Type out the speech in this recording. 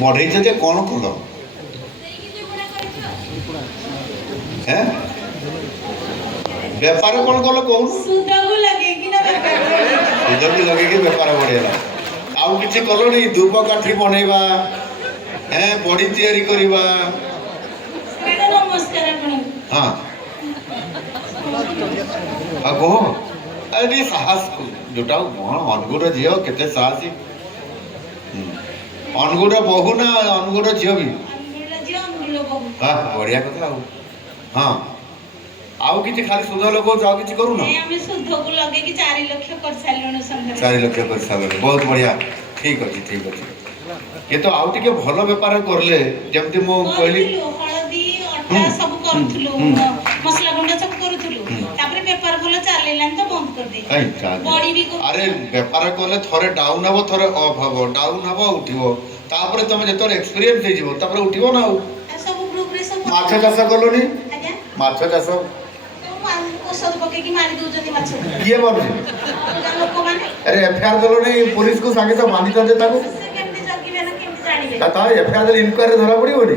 बढ़े जे कौन कल हैं बेपार कौन कल कौन सुध को लगे बेपार बढ़ेगा आउ कि कल धूप काठी बनवा हैं बड़ी तैयारी करवा नमस्कार हाँ कह अरे साहस जोटा अनुगुण झील के साहसी अनुगुण बहु ना अनुगुण झील भी हाँ बढ़िया कथा हाँ आउ कि खाली सुध लगो आउ कि करूँ ना 4 लाख कर सारे 4 लाख कर सारे बहुत बढ़िया ठीक अच्छे ठीक अच्छे ये तो आउ टे भल बेपार करले जमती मो कहली हळदी अटा सब करूथुलो मसला गुंडा सब करूथुलो तापर पेपर भलो चलेलान तो बंद कर दे बॉडी भी अरे बेपार करले थरे डाउन हबो थरे अप हबो डाउन हबो उठिबो तापर तुम जतो एक्सपीरियंस हे जिवो तापर उठिबो ना सब ग्रुप रे सब माछ चाष करलोनी आज्ञा माछ चाष औषध पके की मारी दउ जदी माछ किए बाबू लोक माने अरे एफआईआर दलो नहीं पुलिस को संगे से बांधी दे ताको से केमती जगिबे ना केमती जानिबे ता एफआईआर दल इंक्वायरी धरा पड़िबो नी